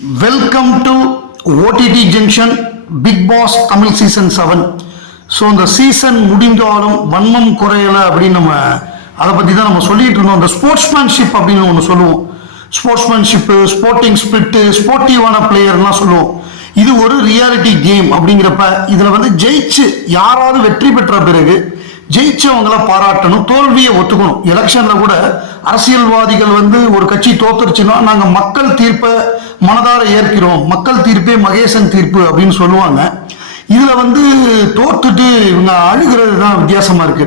Welcome to OTT junction Bigg Boss Tamil season 7. So இந்த season முடிந்தாலும் வன்மம் குறையலை அப்படின்னு நம்ம அதை பற்றி தான் நம்ம சொல்லிட்டு இருந்தோம். இந்த ஸ்போர்ட்ஸ்மேன்ஷிப் அப்படின்னு ஒன்று சொல்லுவோம். ஸ்போர்ட்ஸ்மேன்ஷிப்பு, ஸ்போர்ட்டிங் ஸ்பிரிட்டு, ஸ்போர்ட்டிவான பிளேயர்லாம் சொல்லுவோம். இது ஒரு ரியாலிட்டி கேம் அப்படிங்கிறப்ப இதில் வந்து ஜெயிச்சு யாராவது வெற்றி பெற்ற பிறகு ஜெயிச்சவங்களை பாராட்டணும், தோல்வியை ஒத்துக்கணும். எலெக்ஷன்ல கூட அரசியல்வாதிகள் வந்து ஒரு கட்சி தோத்துருச்சுன்னா நாங்கள் மக்கள் தீர்ப்பை மனதார ஏற்கிறோம், மக்கள் தீர்ப்பே மகேசன் தீர்ப்பு அப்படின்னு சொல்லுவாங்க. இதுல வந்து தோத்துட்டு இவங்க அழுகிறது தான் வித்தியாசமா இருக்கு.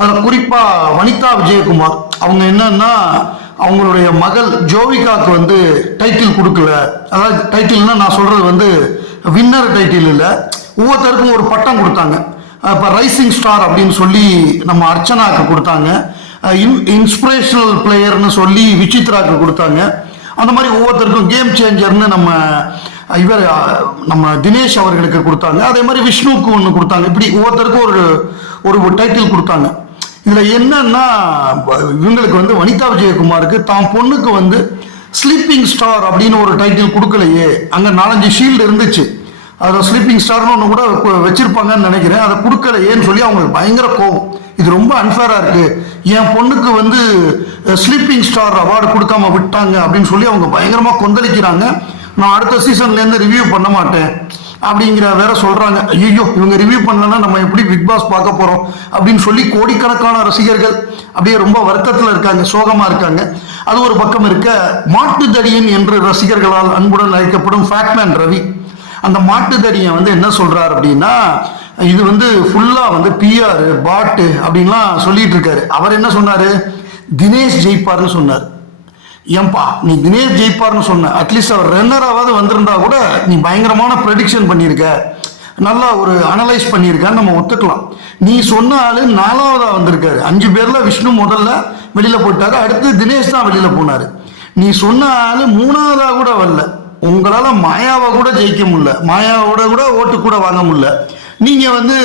அதில் குறிப்பா வனிதா விஜயகுமார் அவங்க என்னன்னா அவங்களுடைய மகள் ஜோவிகாவுக்கு வந்து டைட்டில் கொடுக்கல. அதாவது டைட்டில்னா நான் சொல்றது வந்து வின்னர் டைட்டில் இல்லை, ஒவ்வொருத்தருக்கும் ஒரு பட்டம் கொடுத்தாங்க. இப்போ ரைசிங் ஸ்டார் அப்படின்னு சொல்லி நம்ம அர்ச்சனாக்கு கொடுத்தாங்க, இன்ஸ்பிரேஷனல் பிளேயர்னு சொல்லி விசித்ராக்கு கொடுத்தாங்க. அந்த மாதிரி ஒவ்வொருத்தருக்கும் கேம் சேஞ்சர்னு நம்ம தினேஷ் அவர்களுக்கு கொடுத்தாங்க. அதே மாதிரி விஷ்ணுவுக்கு ஒன்று கொடுத்தாங்க. இப்படி ஒவ்வொருத்தருக்கும் ஒரு டைட்டில் கொடுத்தாங்க. இதில் என்னன்னா இவங்களுக்கு வந்து வனிதா விஜயகுமாருக்கு தான் பொண்ணுக்கு வந்து ஸ்லீப்பிங் ஸ்டார் அப்படின்னு ஒரு டைட்டில் கொடுக்கலையே. அங்கே 4-5 ஷீல்டு இருந்துச்சு, அதில் ஸ்லீப்பிங் ஸ்டார்னு ஒன்று கூட வச்சிருப்பாங்கன்னு நினைக்கிறேன். அதை கொடுக்கலையேன்னு சொல்லி அவங்களுக்கு பயங்கர கோபம். இது ரொம்ப அன்ஃபேராக இருக்கு, என் பொண்ணுக்கு வந்து ஸ்லீப்பிங் ஸ்டார் அவார்டு கொடுக்காம விட்டாங்க அப்படின்னு சொல்லி அவங்க பயங்கரமாக கொந்தளிக்கிறாங்க. நான் அடுத்த சீசன்லேருந்து ரிவ்யூ பண்ண மாட்டேன் அப்படிங்கிற வேற சொல்றாங்க. ஐயோ, இவங்க ரிவ்யூ பண்ணலன்னா நம்ம எப்படி பிக் பாஸ் பார்க்க போறோம் அப்படின்னு சொல்லி கோடிக்கணக்கான ரசிகர்கள் அப்படியே ரொம்ப வருத்தத்தில் இருக்காங்க, சோகமா இருக்காங்க. அது ஒரு பக்கம் இருக்க, மாட்டுத்தடியன் என்று ரசிகர்களால் அன்புடன் அழைக்கப்படும் ஃபேட்மேன் ரவி அந்த மாட்டுத்தடியன் வந்து என்ன சொல்றாரு அப்படின்னா, இது வந்து ஃபுல்லா வந்து பிஆர் பாட்டு அப்படின்லாம் சொல்லிட்டு இருக்காரு. அவர் என்ன சொன்னாரு, தினேஷ் ஜெயிப்பார்னு சொன்னார். ஏன்பா நீ தினேஷ் ஜெயிப்பார்னு சொன்ன, அட்லீஸ்ட் அவர் ரன்னராவது வந்திருந்தா கூட நீ பயங்கரமான ப்ரெடிக்ஷன் பண்ணியிருக்க, நல்லா ஒரு அனலைஸ் பண்ணியிருக்கான்னு நம்ம ஒத்துக்கலாம். நீ சொன்ன ஆளு 4வதா வந்திருக்காரு. 5 பேர்ல விஷ்ணு முதல்ல வெளியில போயிட்டாரு, அடுத்து தினேஷ் தான் வெளியில போனாரு. நீ சொன்ன ஆளு 3வதா கூட வரல. உங்களால மாயாவை கூட ஜெயிக்க முடியல, மாயாவோட கூட ஓட்டு கூட வாங்க முடியல. நீங்க வந்து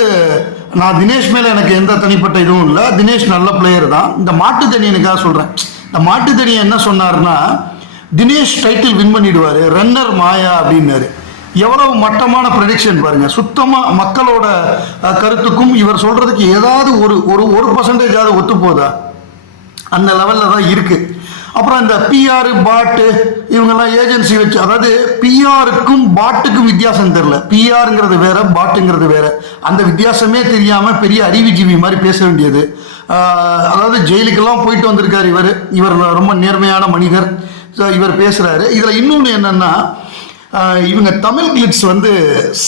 நான் தினேஷ் மேல எனக்கு எந்த தனிப்பட்ட இதுவும் இல்லை, தினேஷ் நல்ல பிளேயர் தான். இந்த மாட்டுத்தடியனுக்காக சொல்றேன். இந்த மாட்டுத்தடியன் என்ன சொன்னார்னா, தினேஷ் டைட்டில் வின் பண்ணிடுவாரு, ரன்னர் மாயா அப்படின்னாரு. எவ்வளவு மட்டமான ப்ரெடிக்ஷன் பாருங்க. சுத்தமா மக்களோட கருத்துக்கும் இவர் சொல்றதுக்கு ஏதாவது ஒரு பர்சன்டேஜாவது ஒத்து போதா? அந்த லெவல்ல தான் இருக்கு. அப்புறம் இந்த பிஆர் பாட்டு இவங்கெல்லாம் ஏஜென்சி வச்சு, அதாவது பிஆருக்கும் பாட்டுக்கும் வித்தியாசம் தெரியல. பிஆருங்கிறது வேற, பாட்டுங்கிறது வேற. அந்த வித்தியாசமே தெரியாம பெரிய அறிவுஜீவி மாதிரி பேச வேண்டியது. அதாவது ஜெயிலுக்கெல்லாம் போயிட்டு வந்திருக்காரு இவர் ரொம்ப நேர்மையான மனிதர். இவர் பேசுறாரு. இதுல இன்னொன்று என்னன்னா, இவங்க தமிழ் கிளிட்ஸ் வந்து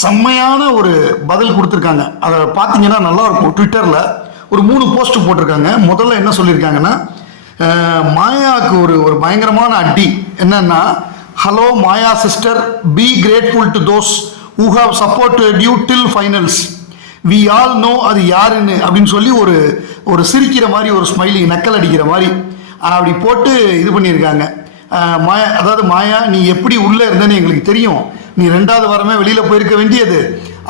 செம்மையான ஒரு பதில் கொடுத்துருக்காங்க. அதை பார்த்தீங்கன்னா நல்லா இருக்கும். ட்விட்டர்ல ஒரு 3 போஸ்ட் போட்டிருக்காங்க. முதல்ல என்ன சொல்லியிருக்காங்கன்னா, மாயாவுக்கு ஒரு பயங்கரமான அடி. என்னன்னா, hello Maya sister, be grateful to those who have supported you till finals, we all know அது யாருன்னு அப்படின்னு சொல்லி ஒரு சிரிக்கிற மாதிரி, ஒரு ஸ்மைலி நக்கல் அடிக்கிற மாதிரி அப்படி போட்டு இது பண்ணியிருக்காங்க. மாயா, அதாவது மாயா நீ எப்படி உள்ளே இருந்தேன்னு எங்களுக்கு தெரியும், நீ 2வது வாரமே வெளியில் போயிருக்க வேண்டியது.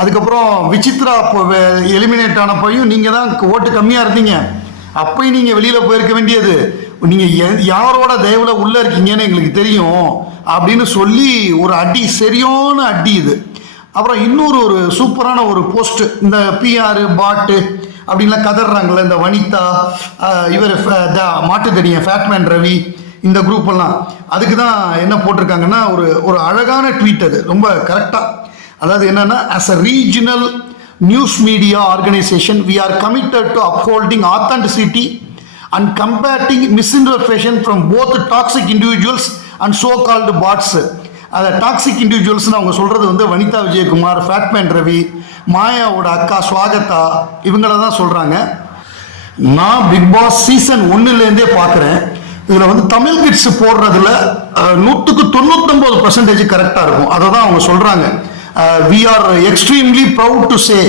அதுக்கப்புறம் விசித்ரா எலிமினேட் ஆனப்பையும் நீங்கள் தான் ஓட்டு கம்மியாக இருந்தீங்க, அப்பயும் நீங்கள் வெளியில் போயிருக்க வேண்டியது. நீங்கள் யாரோட தயவில் உள்ளே இருக்கீங்கன்னு எங்களுக்கு தெரியும் அப்படின்னு சொல்லி ஒரு அடி, சரியான அடி இது. அப்புறம் ஒரு சூப்பரான ஒரு போஸ்ட், இந்த பிஆர் பாட்டு அப்படின்லாம் கதறாங்கல்ல இந்த வனிதா, இவர் மாட்டுத்தடியன் ஃபேட்மேன் ரவி, இந்த குரூப் எல்லாம் அதுக்கு தான் என்ன போட்டிருக்காங்கன்னா, ஒரு அழகான ட்வீட். அது ரொம்ப கரெக்டாக. அதாவது என்னன்னா, as a regional news media organisation we are committed to upholding authenticity and combating misinterpretation from both toxic individuals and so-called bots. அதை டாக்ஸிக் இண்டிவிஜுவல்ஸ்னு அவங்க சொல்கிறது வந்து வனிதா விஜயகுமார், ஃபேட்மேன் ரவி, மாயாவோட அக்கா ஸ்வாகதா, இவங்கள தான் சொல்கிறாங்க. நான் பிக் பாஸ் சீசன் 1லேருந்தே பார்க்குறேன். இதில் வந்து தமிழ் கிட்ஸ் போடுறதுல 100க்கு 99% கரெக்டாக இருக்கும். அதை தான் அவங்க சொல்கிறாங்க. we are extremely proud to say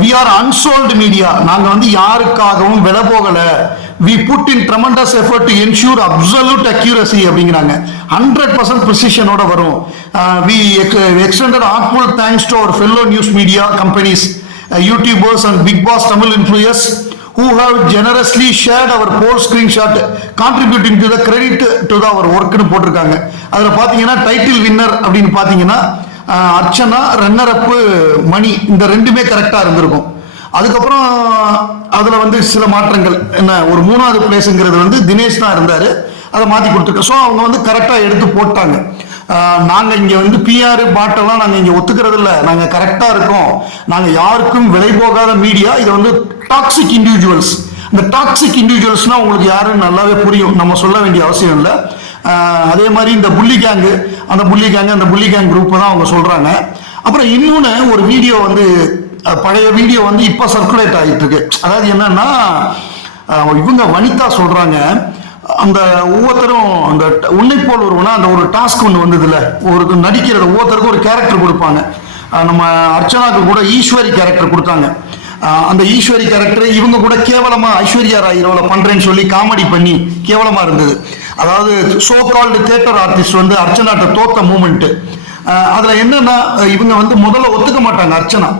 we are unsold media. நாங்கள் வந்து யாருக்காகவும் விலை போகலை. we put in tremendous effort to ensure absolute accuracy அப்படிங்கிறாங்க. 100% precisionோட வரும். we extended heartfelt thanks to our fellow news media companies, YouTubers and Big Boss Tamil influencers who have generously shared our poll screenshot contributing to the credit to our work னு போட்டிருக்காங்க. அதில் பார்த்தீங்கன்னா title winner அப்படின்னு பார்த்தீங்கன்னா Archana, runner அப்பு மணி, இந்த ரெண்டுமே கரெக்டாக இருந்திருக்கும். அதுக்கப்புறம் அதில் வந்து சில மாற்றங்கள் என்ன, ஒரு 3வது பிளேஸுங்கிறது வந்து தினேஷ் தான் இருந்தார், அதை மாற்றி கொடுத்துருக்கோம். ஸோ அவங்க வந்து கரெக்டாக எடுத்து போட்டாங்க. நாங்கள் இங்கே வந்து பிஆர் பாட்டெல்லாம் நாங்கள் இங்கே ஒத்துக்கிறது இல்லை, நாங்கள் கரெக்டாக இருக்கோம், நாங்கள் யாருக்கும் விலை போகாத மீடியா. இதை வந்து டாக்ஸிக் இண்டிவிஜுவல்ஸ், இந்த டாக்ஸிக் இண்டிவிஜுவல்ஸ்னால் உங்களுக்கு யாருன்னு நல்லாவே புரியும், நம்ம சொல்ல வேண்டிய அவசியம் இல்லை. அதே மாதிரி இந்த புள்ளி கேங்கு, அந்த புள்ளி கேங் குரூப்பை தான் அவங்க சொல்கிறாங்க. அப்புறம் இன்னொன்று ஒரு வீடியோ வந்து, பழைய வீடியோ வந்து இப்போ சர்க்குலேட் ஆகிட்டு இருக்கு. அதாவது என்னன்னா, இவங்க வனிதா சொல்கிறாங்க, அந்த ஒவ்வொருத்தரும் அந்த உன்னை போல் ஒருவனா அந்த ஒரு டாஸ்க் ஒன்று வந்ததுல, ஒரு நடிக்கிறது ஒவ்வொருத்தருக்கும் ஒரு கேரக்டர் கொடுப்பாங்க. நம்ம அர்ச்சனாக்கு கூட ஈஸ்வரி கேரக்டர் கொடுத்தாங்க. அந்த ஈஸ்வரி கேரக்டர் இவங்க கூட கேவலமா ஐஸ்வர்யா ராய் ரோல பண்றேன்னு சொல்லி காமெடி பண்ணி கேவலமா இருந்தது. அதாவது சோ கால்டு தியேட்டர் ஆர்டிஸ்ட் வந்து அர்ச்சனாட்ட தோத்த மூமெண்ட். அதுல என்னன்னா, இவங்க வந்து முதல்ல ஒத்துக்க மாட்டாங்க. அர்ச்சனா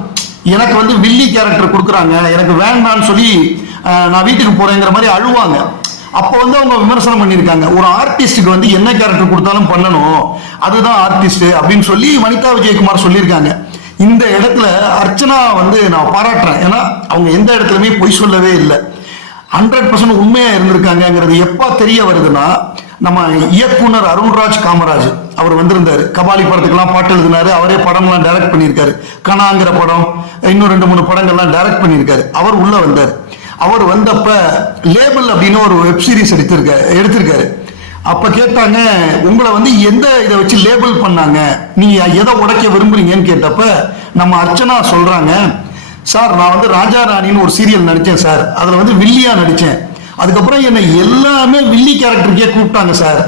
எனக்கு வந்து வில்லி கேரக்டர் கொடுக்குறாங்க, எனக்கு வேண்டான்னு சொல்லி நான் வீட்டுக்கு போறேங்கிற மாதிரி அழுவாங்க. அப்போ வந்து அவங்க விமர்சனம் பண்ணியிருக்காங்க, ஒரு ஆர்டிஸ்டுக்கு வந்து என்ன கேரக்டர் கொடுத்தாலும் பண்ணணும், அதுதான் ஆர்டிஸ்ட் அப்படின்னு சொல்லி வனிதா விஜயகுமார் சொல்லியிருக்காங்க. இந்த இடத்துல அர்ச்சனா வந்து நான் பாராட்டுறேன். ஏன்னா அவங்க எந்த இடத்துலையுமே பொய் சொல்லவே இல்லை, 100% உண்மையா இருந்திருக்காங்கிறது எப்போ தெரிய வருதுன்னா, நம்ம இயக்குனர் அருண்ராஜ் காமராஜ் அவர் வந்திருந்தாரு, கபாலி படத்துக்கெல்லாம் பாட்டு எழுதினாரு, அவரே படம்லாம் டைரக்ட் பண்ணியிருக்காரு, கனாங்கிற படம், இன்னும் 2-3 படங்கள்லாம் டைரக்ட் பண்ணியிருக்காரு. அவர் உள்ள வந்தார். அவர் வந்தப்ப லேபிள் அப்படின்னு ஒரு வெப் சீரிஸ் எடுத்திருக்காரு. அப்ப கேட்டாங்க, உங்களை வந்து எந்த இதை வச்சு லேபிள் பண்ணாங்க, நீங்க எதை உடைக்க விரும்புறீங்கன்னு கேட்டப்ப நம்ம அர்ச்சனா சொல்றாங்க, சார் நான் வந்து ராஜா ராணின்னு ஒரு சீரியல் நடிச்சேன் சார், அதுல வந்து வில்லியா நடிச்சேன், அதுக்கப்புறம் என்னை எல்லாமே வில்லி கேரக்டருக்கே கூப்பிட்டாங்க சார்,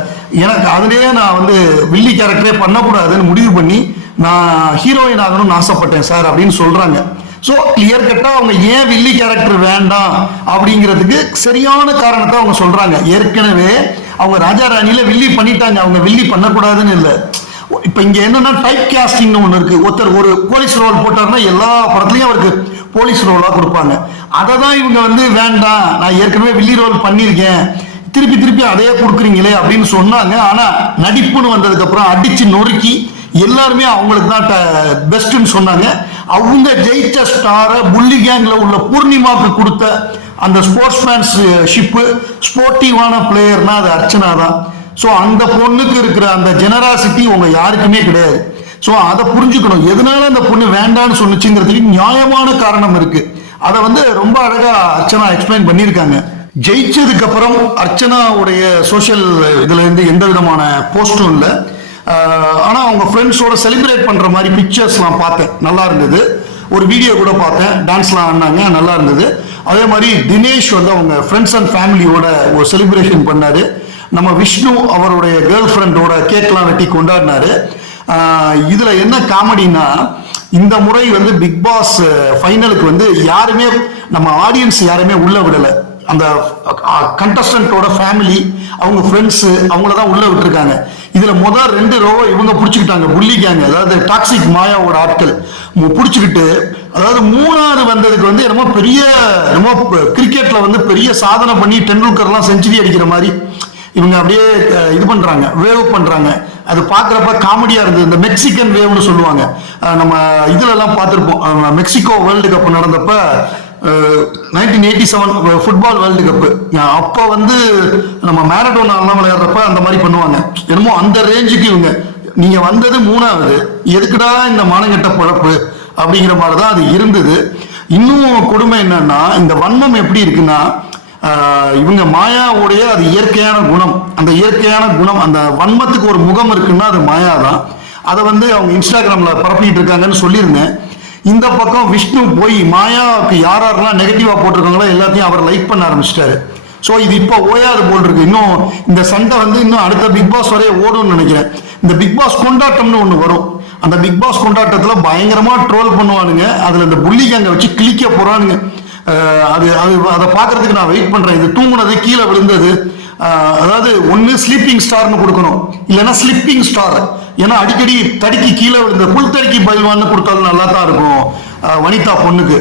எனக்கு அதுலேயே நான் வந்து வில்லி கேரக்டரே பண்ணக்கூடாதுன்னு முடிவு பண்ணி நான் ஹீரோயின் ஆகணும்னு ஆசைப்பட்டேன் சார் அப்படின்னு சொல்றாங்க. ஸோ கிளியர் கட்டா அவங்க ஏன் வில்லி கேரக்டர் வேண்டாம் அப்படிங்கிறதுக்கு சரியான காரணத்தை அவங்க சொல்றாங்க. ஏற்கனவே அவங்க ராஜா ராணியில வில்லி பண்ணிட்டாங்க, அவங்க வில்லி பண்ணக்கூடாதுன்னு இல்லை. இப்ப இங்க என்னன்னா டைப் கேஸ்டிங்னு ஒண்ணு இருக்கு. ஒருத்தர் ஒரு போலீஸ் ரோல் போட்டாருன்னா எல்லா படத்துலயும் அவருக்கு போலீஸ் ரோலா கொடுப்பாங்க. அதை தான் இவங்க வந்து வேண்டாம், நான் ஏற்கனவே வில்லி ரோல் பண்ணியிருக்கேன், திருப்பி அதையே கொடுக்குறீங்களே அப்படின்னு சொன்னாங்க. ஆனா நடிப்புன்னு வந்ததுக்கு அப்புறம் அடிச்சு நொறுக்கி எல்லாருமே அவங்களுக்கு தான் பெஸ்ட்னு சொன்னாங்க. அவங்க ஜெயிச்ச ஸ்டாரை புள்ளி கேங்ல உள்ள பூர்ணிமாவுக்கு கொடுத்த அந்த ஸ்போர்ட்ஸ்மேன்ஷிப்பு, ஸ்போர்ட்டிவான பிளேயர்னா அது அர்ச்சனா தான். ஸோ அந்த பொண்ணுக்கு இருக்கிற அந்த ஜெனராசிட்டி உங்க யாருக்குமே கிடையாது. ஸோ அதை புரிஞ்சுக்கணும், எதனால அந்த பொண்ணு வேண்டான்னு சொன்னுச்சுங்கிறதுக்கு நியாயமான காரணம் இருக்கு. அதை வந்து ரொம்ப அழகா அர்ச்சனா எக்ஸ்பிளைன் பண்ணியிருக்காங்க. ஜெயிச்சதுக்கு அப்புறம் அர்ச்சனாவுடைய சோசியல் இதுல இருந்து எந்த விதமான போஸ்டும் இல்லை. ஆனால் அவங்க ஃப்ரெண்ட்ஸோட செலிப்ரேட் பண்ணுற மாதிரி பிக்சர்ஸ்லாம் பார்த்தேன், நல்லா இருந்தது. ஒரு வீடியோ கூட பார்த்தேன், டான்ஸ்லாம் ஆடினாங்க, நல்லா இருந்தது. அதே மாதிரி தினேஷ் வந்து அவங்க ஃப்ரெண்ட்ஸ் அண்ட் ஃபேமிலியோட ஒரு செலிப்ரேஷன் பண்ணாரு. நம்ம விஷ்ணு அவருடைய கேர்ள் ஃப்ரெண்டோட கேக்லாம் வெட்டி கொண்டாடினாரு. இதில் என்ன காமெடினா, இந்த முறை வந்து பிக் பாஸ் ஃபைனலுக்கு வந்து யாருமே நம்ம ஆடியன்ஸ் யாருமே உள்ள விடலை. அந்த கண்டஸ்டன்டோட ஃபேமிலி, அவங்க ஃப்ரெண்ட்ஸு, அவங்கள தான் உள்ள விட்டுருக்காங்க. இதுல முதல் 2 ரோவை இவங்க பிடிச்சிக்கிட்டாங்க, புள்ளி கேங், அதாவது டாக்ஸிக் மாயாவோட ஆட்கள் பிடிச்சிக்கிட்டு. அதாவது 3வது வந்ததுக்கு வந்து என்னமோ கிரிக்கெட்ல வந்து பெரிய சாதனை பண்ணி டெண்டுல்கர்லாம் செஞ்சுரி அடிக்கிற மாதிரி இவங்க அப்படியே இது பண்றாங்க, வேவ் பண்றாங்க. அது பாக்குறப்ப காமெடியா இருந்தது. இந்த மெக்சிகன் வேவ்னு சொல்லுவாங்க, நம்ம இதுல எல்லாம் பார்த்திருப்போம். மெக்சிகோ வேர்ல்டு கப் நடந்தப்ப 1987 ஃபுட்பால் வேர்ல்டு கப்பு, அப்போ வந்து நம்ம மேரடோனாலாம் விளையாடுறப்ப அந்த மாதிரி பண்ணுவாங்க. என்னமோ அந்த ரேஞ்சுக்கு இவங்க, நீங்க வந்தது 3வது, எதுக்குடா இந்த மானங்கெட்ட பழப்பு அப்படிங்கிற மாதிரி தான் அது இருந்தது. இன்னும் கொடுமை என்னன்னா, இந்த வன்மம் எப்படி இருக்குன்னா, இவங்க மாயாவுடைய அது இயற்கையான குணம், அந்த இயற்கையான குணம், அந்த வன்மத்துக்கு ஒரு முகம் இருக்குன்னா அது மாயா தான். அதை வந்து அவங்க இன்ஸ்டாகிராம்ல பரப்பிட்டு இருக்காங்கன்னு சொல்லியிருந்தேன். இந்த பக்கம் விஷ்ணு போய் மாயாவுக்கு யாரெல்லாம் நெகட்டிவா போட்டிருக்காங்களோ எல்லாத்தையும் அவர் லைக் பண்ண ஆரம்பிச்சிட்டாரு. ஸோ இது இப்போ ஓயாது போல் இருக்கு. இன்னும் இந்த சண்டை வந்து இன்னும் அடுத்த பிக் பாஸ் வரைய ஓடும்னு நினைக்கிறேன். இந்த பிக் பாஸ் கொண்டாட்டம்னு ஒன்று வரும், அந்த பிக் பாஸ் கொண்டாட்டத்துல பயங்கரமா ட்ரோல் பண்ணுவானுங்க. அதுல இந்த புள்ளி கேங்க வச்சு கிளிக்க போறானுங்க. அதை பார்க்கறதுக்கு நான் வெயிட் பண்றேன். இது தூங்குனது, கீழே விழுந்தது, அதாவது ஒன்னு ஸ்லீப்பிங் ஸ்டார்னு கொடுக்கணும், இல்லைன்னா ஸ்லிப்பிங் ஸ்டார். ஏன்னா அடிக்கடி தடுக்கி கீழே விழுந்த புல் தடுக்கி பயில்வான்னு கொடுத்தாலும் நல்லா தான் இருக்கும் வனிதா பொண்ணுக்கு.